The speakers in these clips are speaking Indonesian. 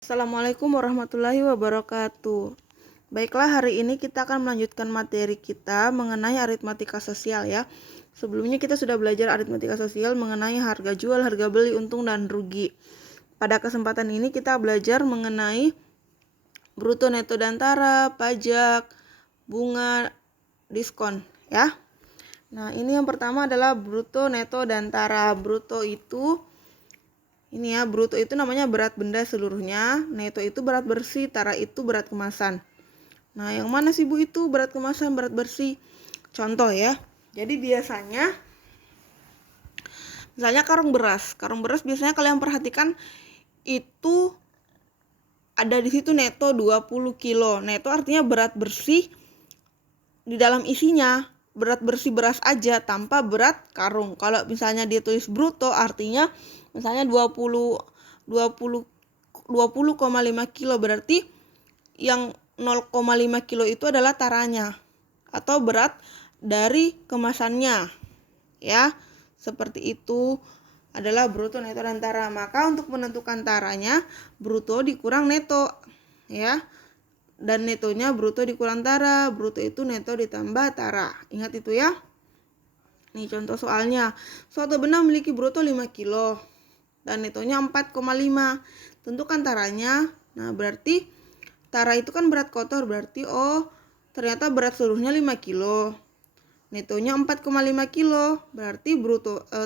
Assalamualaikum warahmatullahi wabarakatuh. Baiklah, hari ini kita akan melanjutkan materi kita mengenai aritmatika sosial ya. Sebelumnya kita sudah belajar aritmatika sosial mengenai harga jual, harga beli, untung, dan rugi. Pada kesempatan ini kita belajar mengenai bruto, neto, dan tara, pajak, bunga, diskon ya. Nah, ini yang pertama adalah bruto, neto, dan tara. Bruto itu ini ya, bruto itu namanya berat benda seluruhnya, neto itu berat bersih, tara itu berat kemasan. Nah, yang mana sih Bu itu berat kemasan, berat bersih? Contoh ya. Jadi biasanya misalnya karung beras biasanya kalian perhatikan itu ada di situ neto 20 kilo. Neto artinya berat bersih di dalam isinya, berat bersih beras aja tanpa berat karung. Kalau misalnya dia tulis bruto artinya misalnya 20,5 kilo, berarti yang 0,5 kilo itu adalah taranya atau berat dari kemasannya ya. Seperti itu adalah bruto, neto, dan tara. Maka untuk menentukan taranya, bruto dikurang neto ya, dan netonya bruto dikurang tara. Bruto itu neto ditambah tara. Ingat itu ya. Nih contoh soalnya. Suatu benda memiliki bruto 5 kilo dan netonya 4,5. Tentukan taranya. Nah, berarti tara itu kan berat kotor, berarti ternyata berat seluruhnya 5 kilo. Netonya 4,5 kilo. Berarti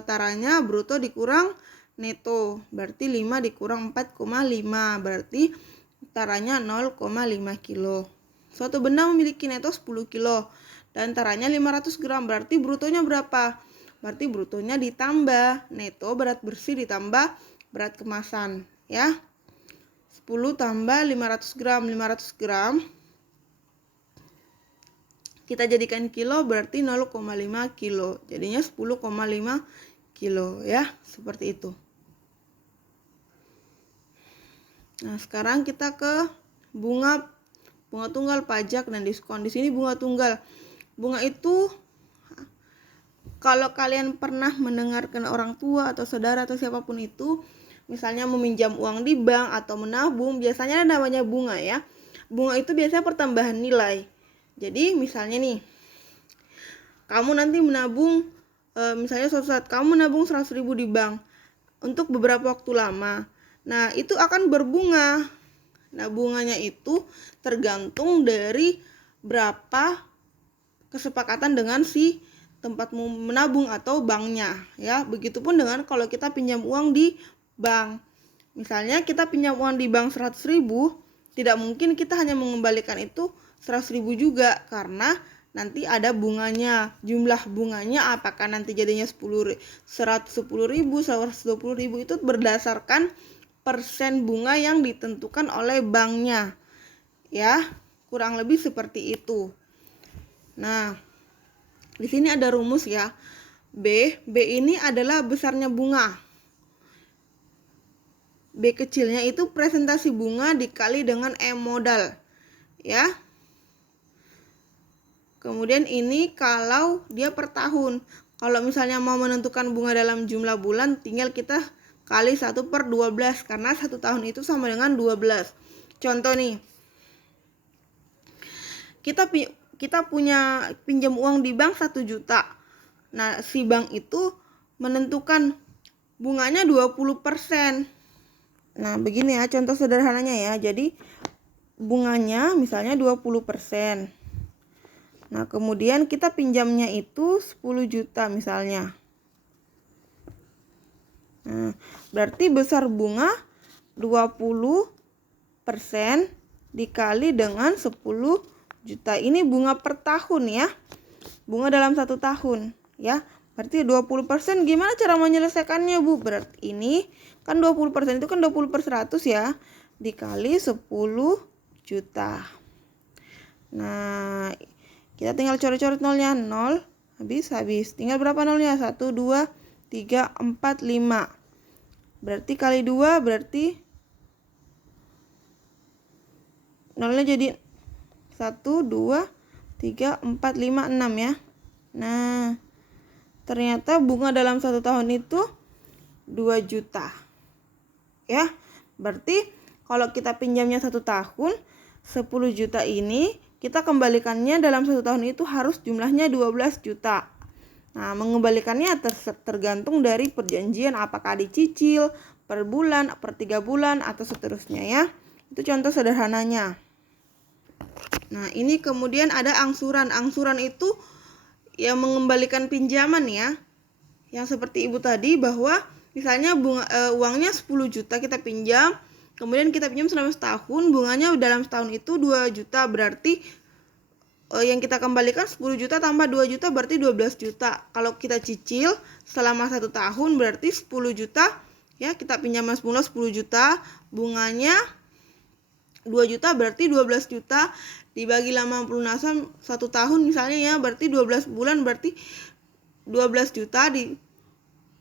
taranya bruto dikurang neto. Berarti 5 dikurang 4,5. Berarti taranya 0,5 kilo. Suatu benda memiliki neto 10 kilo dan taranya 500 gram. Berarti brutonya berapa? Berarti brutonya ditambah neto berat bersih ditambah berat kemasan ya. 10 tambah 500 gram. 500 gram kita jadikan kilo, berarti 0,5 kilo. Jadinya 10,5 kilo ya. Seperti itu. Nah, sekarang kita ke bunga tunggal, pajak, dan diskon. Di sini bunga tunggal. Bunga itu kalau kalian pernah mendengarkan orang tua atau saudara atau siapapun itu misalnya meminjam uang di bank atau menabung, biasanya ada namanya bunga ya. Bunga itu biasanya pertambahan nilai. Jadi misalnya nih, kamu nanti menabung, misalnya suatu saat kamu menabung 100.000 di bank untuk beberapa waktu lama. Nah, itu akan berbunga. Nah, bunganya itu tergantung dari berapa kesepakatan dengan si tempatmu menabung atau banknya ya. Begitupun dengan kalau kita pinjam uang di bank. Misalnya kita pinjam uang di bank 100.000, tidak mungkin kita hanya mengembalikan itu 100.000 juga, karena nanti ada bunganya. Jumlah bunganya apakah nanti jadinya 110.000, 120.000 itu berdasarkan persen bunga yang ditentukan oleh banknya ya. Kurang lebih seperti itu. Nah, di sini ada rumus ya. B ini adalah besarnya bunga. B kecilnya itu presentasi bunga dikali dengan M modal. Ya. Kemudian ini kalau dia per tahun. Kalau misalnya mau menentukan bunga dalam jumlah bulan, tinggal kita kali 1/12 karena 1 tahun itu sama dengan 12. Contoh nih. Kita punya pinjam uang di bank 1 juta. Nah, si bank itu menentukan bunganya 20%. Nah, begini ya contoh sederhananya ya. Jadi bunganya misalnya 20%. Nah, kemudian kita pinjamnya itu 10 juta misalnya. Nah, berarti besar bunga 20% dikali dengan 10 juta. Ini bunga per tahun ya. Bunga dalam 1 tahun ya. Berarti 20%, gimana cara menyelesaikannya Bu? Berarti ini kan 20% itu kan 20/100 ya. Dikali 10 juta. Nah, kita tinggal coret-coret nolnya. 0, habis. Tinggal berapa nolnya? 1, 2, 3, 4, 5. Berarti kali 2 berarti nolnya jadi 1, 2, 3, 4, 5, 6 ya. Nah, ternyata bunga dalam 1 tahun itu 2 juta. Ya, berarti Kalau kita pinjamnya 1 tahun, 10 juta ini kita kembalikannya dalam 1 tahun itu harus jumlahnya 12 juta. Nah, mengembalikannya tergantung dari perjanjian, apakah dicicil per bulan, per 3 bulan, atau seterusnya ya. Itu contoh sederhananya. Nah, ini kemudian ada angsuran. Angsuran itu yang mengembalikan pinjaman ya. Yang seperti ibu tadi, bahwa misalnya uangnya 10 juta kita pinjam, kemudian kita pinjam selama setahun, bunganya dalam setahun itu 2 juta, berarti yang kita kembalikan 10 juta tambah 2 juta berarti 12 juta. Kalau kita cicil selama 1 tahun berarti 10 juta ya, kita pinjaman semula 10 juta, bunganya 2 juta berarti 12 juta dibagi lama pelunasan 1 tahun misalnya ya, berarti 12 bulan berarti 12 juta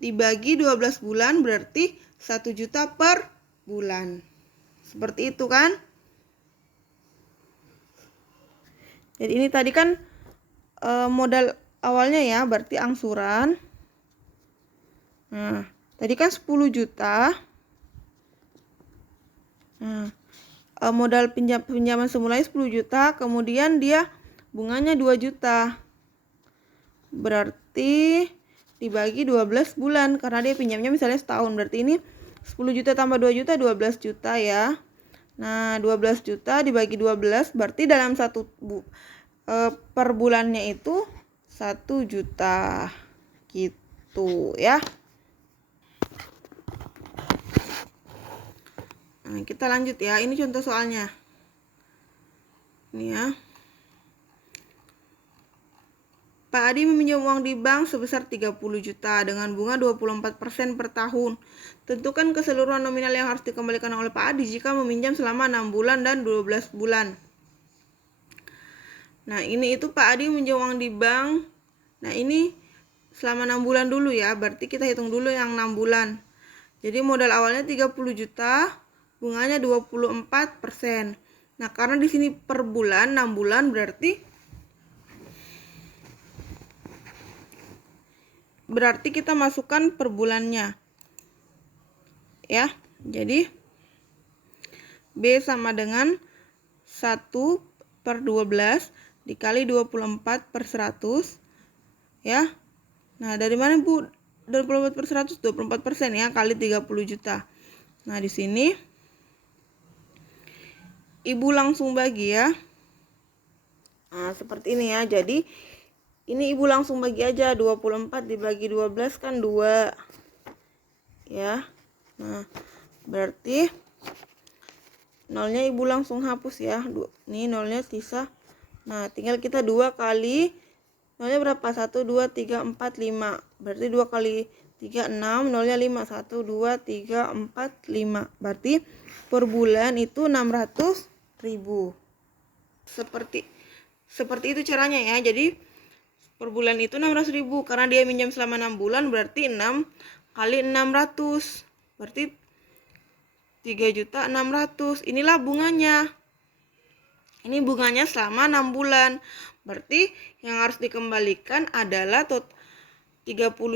dibagi 12 bulan berarti 1 juta per bulan. Seperti itu kan? Jadi ini tadi kan modal awalnya ya, berarti angsuran. Nah, tadi kan 10 juta. Nah, modal pinjaman semulanya 10 juta, kemudian dia bunganya 2 juta. Berarti dibagi 12 bulan karena dia pinjamnya misalnya setahun. Berarti ini 10 juta tambah 2 juta 12 juta ya. Nah, 12 juta dibagi 12 berarti dalam per bulannya itu 1 juta gitu ya. Nah, kita lanjut ya. Ini contoh soalnya. Ini ya. Pak Adi meminjam uang di bank sebesar 30 juta dengan bunga 24% per tahun. Tentukan keseluruhan nominal yang harus dikembalikan oleh Pak Adi jika meminjam selama 6 bulan dan 12 bulan. Nah, ini itu Pak Adi meminjam uang di bank. Nah, ini selama 6 bulan dulu ya. Berarti kita hitung dulu yang 6 bulan. Jadi modal awalnya 30 juta, bunganya 24%. Nah, karena di sini per bulan 6 bulan berarti kita masukkan per bulannya. Ya. Jadi B sama dengan 1 per 12 dikali 24 per 100 ya. Nah, dari mana Bu? 24 per 100, 24% ya, kali 30 juta. Nah, di sini Ibu langsung bagi ya. Nah, seperti ini ya. Jadi ini Ibu langsung bagi aja, 24 dibagi 12 kan 2 ya. Nah, berarti nolnya Ibu langsung hapus ya. Ini nolnya sisa. Nah, tinggal kita 2 kali nolnya berapa? 1, 2, 3, 4, 5. Berarti 2 kali 3, 6. Nolnya 5. 1, 2, 3, 4, 5. Berarti per bulan itu 600.000. Seperti itu caranya ya. Jadi per bulan itu 600.000. Karena dia minjam selama 6 bulan berarti 6 kali 600. Berarti 3.600.000. Inilah bunganya. Ini bunganya selama 6 bulan. Berarti yang harus dikembalikan adalah 30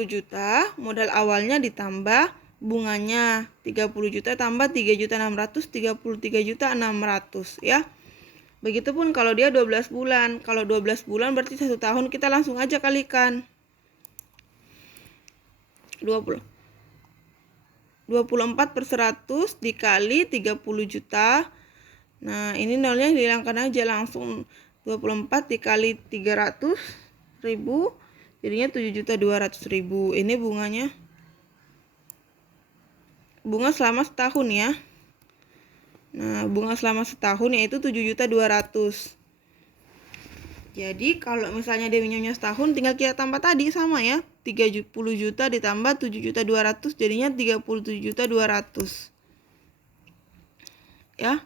juta modal awalnya ditambah bunganya. 30 juta tambah 3.600.000, 33.600.000 ya. Begitupun kalau dia 12 bulan. Kalau 12 bulan berarti 1 tahun, kita langsung aja kalikan. 24 per 100 dikali 30 juta. Nah, ini nolnya dihilangkan aja langsung. 24 dikali 300.000 jadinya 7.200.000. Ini bunganya. Bunga selama setahun ya. Nah, bunga selama setahun yaitu 7.200.000. Jadi kalau misalnya dia minjamnya setahun, tinggal kita tambah tadi sama ya. 30 juta ditambah 7.200.000 jadinya 37.200.000. Ya.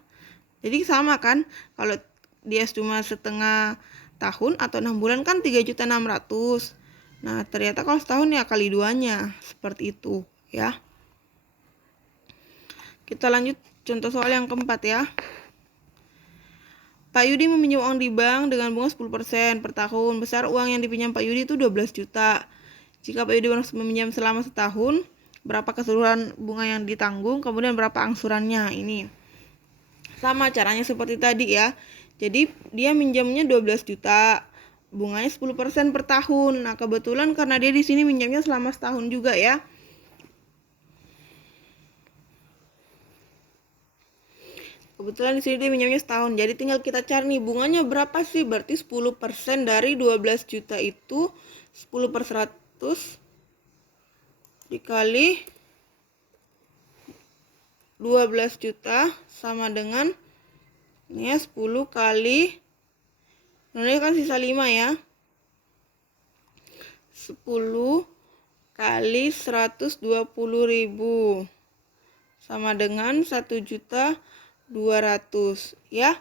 Jadi sama kan, kalau dia cuma setengah tahun atau 6 bulan kan 3.600.000. Nah, ternyata kalau setahun ya kali 2-nya. Seperti itu ya. Kita lanjut contoh soal yang keempat ya. Pak Yudi meminjam uang di bank dengan bunga 10% per tahun. Besar uang yang dipinjam Pak Yudi itu 12 juta. Jika Pak Yudi meminjam selama setahun, berapa keseluruhan bunga yang ditanggung, kemudian berapa angsurannya ini. Sama caranya seperti tadi ya. Jadi dia minjamnya 12 juta. Bunganya 10% per tahun. Nah, kebetulan karena dia di sini minjamnya selama setahun juga ya. Kebetulan di sini dia minjamnya setahun. Jadi tinggal kita cari nih bunganya berapa sih? Berarti 10% dari 12 juta itu 10 per 100 dikali 12 juta sama dengan ini ya 10 kali, nah ini kan sisa 5 ya, 10 kali 120.000 sama dengan 1.200.000 ya.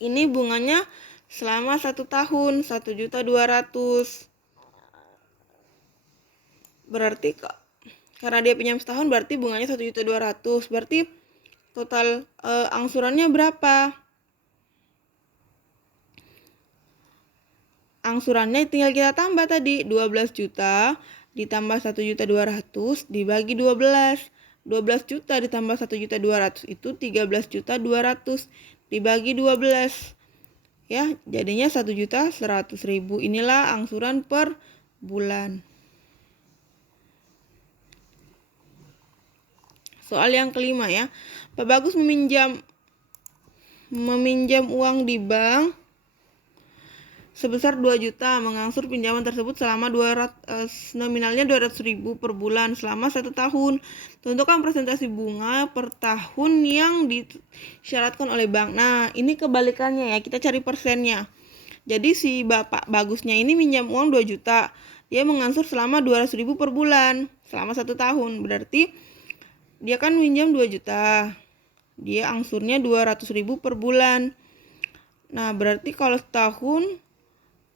Ini bunganya selama 1 tahun 1.200.000. Berarti karena dia pinjam setahun berarti bunganya 1.200.000. Berarti total angsurannya berapa? Angsurannya tinggal kita tambah tadi, 12 juta ditambah 1.200.000 dibagi 12. 12 juta ditambah 1.200.000 itu 13.200.000 dibagi 12. Ya, jadinya 1.100.000. Inilah angsuran per bulan. Soal yang kelima ya. Pak Bagus meminjam uang di bank sebesar 2 juta, mengangsur pinjaman tersebut selama nominalnya 200.000 per bulan selama 1 tahun. Tentukan presentasi bunga per tahun yang disyaratkan oleh bank. Nah, ini kebalikannya ya, kita cari persennya. Jadi si Bapak Bagusnya ini minjam uang 2 juta. Dia mengangsur selama 200.000 per bulan selama 1 tahun. Berarti dia kan minjam 2 juta. Dia angsurnya 200.000 per bulan. Nah, berarti kalau setahun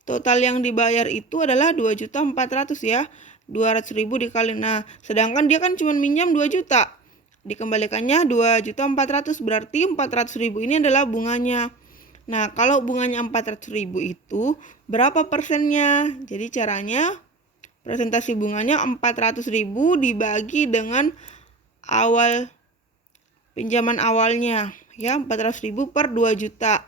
total yang dibayar itu adalah 2.400.000 ya. 200.000 dikali. Nah, sedangkan dia kan cuma minjam 2 juta. Dikembalikannya 2.400.000, berarti 400.000 ini adalah bunganya. Nah, kalau bunganya 400.000 itu berapa persennya? Jadi caranya presentasi bunganya 400.000 dibagi dengan awal pinjaman awalnya ya, 400.000 per 2 juta.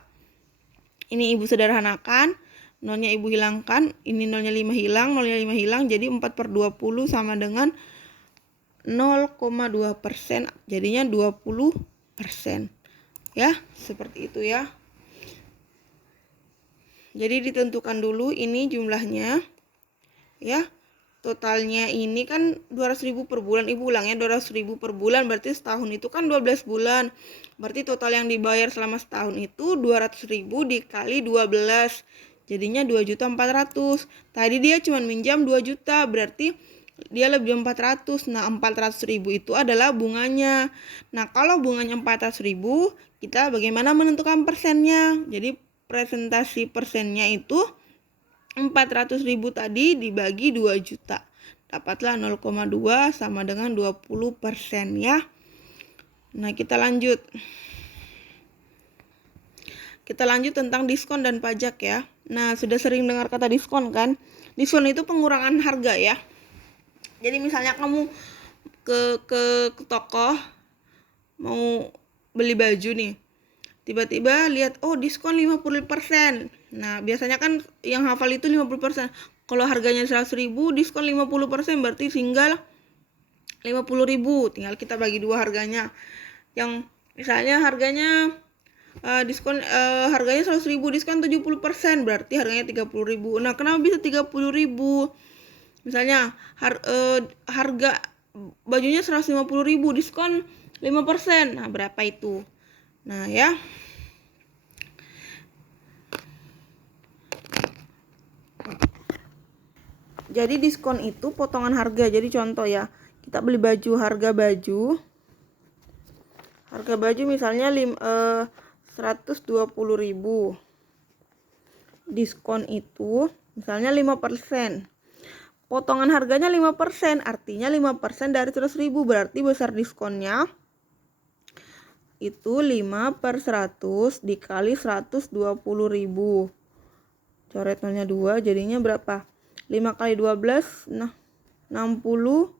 Ini ibu sederhanakan, nolnya ibu hilangkan, ini nolnya 5 hilang, nolnya 5 hilang, jadi 4 per 20 sama dengan 0,2%, jadinya 20%. Ya, seperti itu ya. Jadi ditentukan dulu ini jumlahnya ya. Totalnya ini kan 200.000 per bulan. Ibu ulang ya, 200.000 per bulan berarti setahun itu kan 12 bulan. Berarti total yang dibayar selama setahun itu 200.000 dikali 12. Jadinya 2.400.000. Tadi dia cuma minjam 2 juta, berarti dia lebih 400. Nah, 400.000 itu adalah bunganya. Nah, kalau bunganya 400.000, kita bagaimana menentukan persennya? Jadi presentasi persennya itu 400.000 tadi dibagi 2 juta. Dapatlah 0,2 sama dengan 20% ya. Nah, kita lanjut. Kita lanjut tentang diskon dan pajak ya. Nah, sudah sering dengar kata diskon kan? Diskon itu pengurangan harga ya. Jadi misalnya kamu ke toko mau beli baju nih. Tiba-tiba lihat, oh diskon 50%. Nah, biasanya kan yang hafal itu 50%. Kalau harganya 100.000, diskon 50% berarti tinggal 50.000. Tinggal kita bagi dua harganya. Yang misalnya harganya harganya 100.000, diskon 70%, berarti harganya 30.000. Nah, kenapa bisa 30.000? Misalnya harga bajunya 150.000, diskon 5%. Nah, berapa itu? Nah, ya. Jadi diskon itu potongan harga. Jadi contoh ya, kita beli baju, harga baju misalnya 120.000. Diskon itu misalnya 5%. Potongan harganya 5%, artinya 5% dari 100.000, berarti besar diskonnya itu 5 per 100 dikali 120.000. Coret nolnya 2, jadinya berapa? 5 kali 12, nah 60.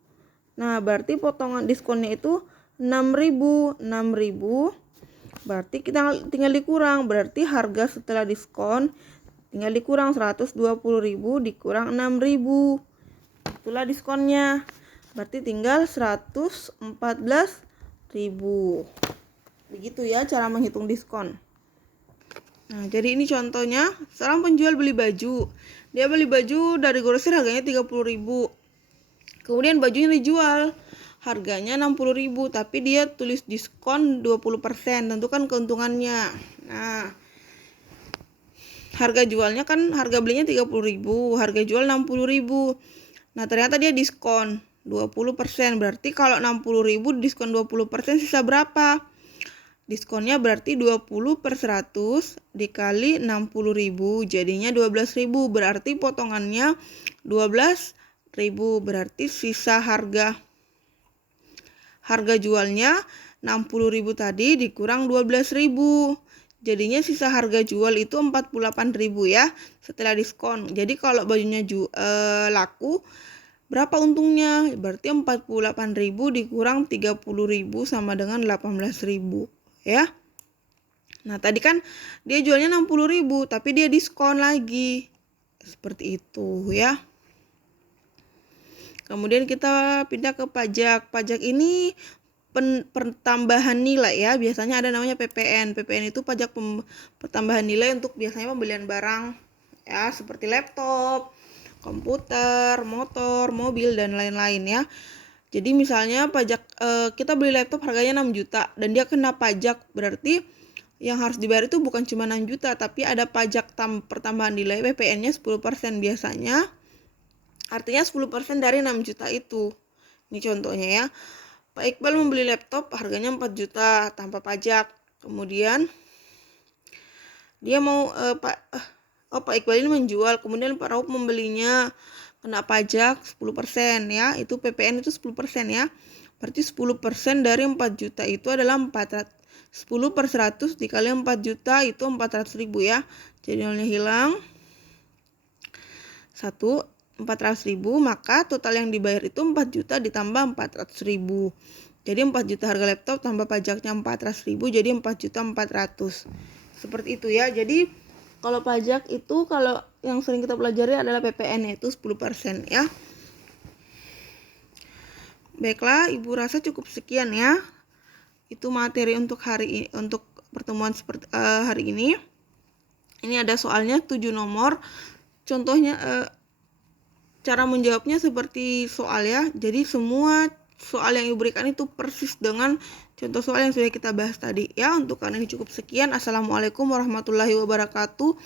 Nah, berarti potongan diskonnya itu 6.000. 6.000 Berarti kita tinggal dikurang, berarti harga setelah diskon tinggal dikurang 120.000 dikurang 6.000. Itulah diskonnya. Berarti tinggal 114.000. Begitu ya cara menghitung diskon. Nah, jadi ini contohnya, seorang penjual beli baju. Dia beli baju dari grosir harganya 30.000. Kemudian bajunya dijual harganya 60.000, tapi dia tulis diskon 20%. Tentukan keuntungannya. Nah, harga jualnya kan harga belinya 30.000, harga jual 60.000. Nah, ternyata dia diskon 20%. Berarti kalau 60.000 diskon 20% sisa berapa? Diskonnya berarti 20/100 dikali 60.000, jadinya 12.000. Berarti potongannya 12.000. Berarti sisa harga jualnya 60.000 tadi dikurang 12.000. Jadinya sisa harga jual itu 48.000 ya setelah diskon. Jadi kalau bajunya laku, berapa untungnya? Berarti 48.000 dikurang 30.000 sama dengan 18.000 ya. Nah, tadi kan dia jualnya 60.000 tapi dia diskon lagi. Seperti itu ya. Kemudian kita pindah ke pajak. Pajak ini pertambahan nilai ya. Biasanya ada namanya PPN. PPN itu pajak pertambahan nilai untuk biasanya pembelian barang ya, seperti laptop, komputer, motor, mobil, dan lain-lain ya. Jadi misalnya pajak kita beli laptop harganya 6 juta dan dia kena pajak, berarti yang harus dibayar itu bukan cuma 6 juta tapi ada pajak pertambahan nilai PPN-nya 10% biasanya. Artinya 10% dari 6 juta itu. Ini contohnya ya. Pak Iqbal membeli laptop harganya 4 juta tanpa pajak. Kemudian dia mau Pak Iqbal ini menjual, kemudian Pak Rauf membelinya, kena pajak 10% ya. Itu PPN itu 10% ya. Berarti 10% dari 4 juta itu adalah 400. 10/100 dikali 4 juta itu 400.000 ya. Jadi nolnya hilang. 400.000, maka total yang dibayar itu 4 juta ditambah 400.000. Jadi 4 juta harga laptop tambah pajaknya 400.000 jadi 4.400.000. Seperti itu ya. Jadi kalau pajak itu kalau yang sering kita pelajari adalah PPN yaitu 10% ya. Baiklah, Ibu rasa cukup sekian ya. Itu materi untuk pertemuan hari ini. Ini ada soalnya 7 nomor. Contohnya cara menjawabnya seperti soal ya. Jadi semua soal yang diberikan itu persis dengan contoh soal yang sudah kita bahas tadi ya. Untuk kali ini cukup sekian. Assalamualaikum warahmatullahi wabarakatuh.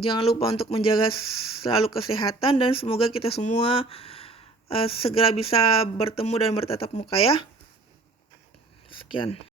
Jangan lupa untuk menjaga selalu kesehatan dan semoga kita semua segera bisa bertemu dan bertatap muka ya. Sekian.